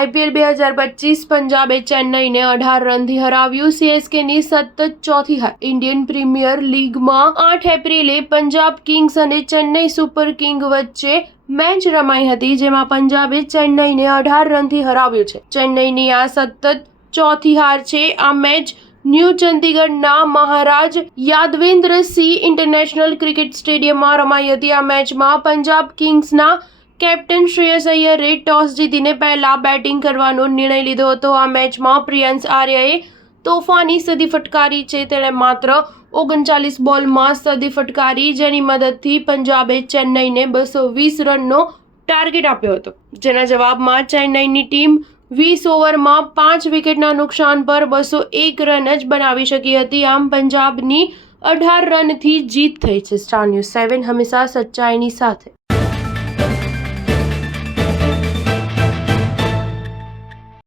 IPL 2025 પંજાબે ચેન્નઈને 18 રનથી હરાવ્યું. CSKની સતત ચોથી હાર. ઇન્ડિયન પ્રીમિયર લીગમાં 8 એપ્રિલે પંજાબ કિંગ્સ અને ચેન્નઈ સુપર કિંગ વચ્ચે મેચ રમાઈ હતી, જેમાં પંજાબે ચેન્નઈને 18 રનથી હરાવ્યું છે. ચેન્નઈની આ સતત ચોથી હાર છે. આ મેચ ન્યૂ ચંદીગઢના મહારાજ યાદવેન્દ્રસિંહ ઇન્ટરનેશનલ ક્રિકેટ સ્ટેડિયમમાં રમાઈ હતી. આ મેચમાં પંજાબ કિંગ્સના કેપ્ટન શ્રેયસ અય્યરે ટોસ જીતીને પહેલા બેટિંગ કરવાનો નિર્ણય લીધો હતો. આ મેચમાં પ્રિયાંશ આર્યાએ તોફાની સદી ફટકારી છે. તેણે માત્ર 39 બોલમાં સદી ફટકારી, જેની મદદથી પંજાબે ચેન્નઈને 220 રનનો ટાર્ગેટ આપ્યો હતો, જેના જવાબમાં ચેન્નઈની ટીમ 20 ઓવરમાં 5 વિકેટના નુકસાન પર 201 રન જ બનાવી શકી હતી. આમ પંજાબની 18 રનથી જીત થઈ છે. સ્ટાર ન્યૂઝ 7 હંમેશા સચ્ચાઈની સાથે.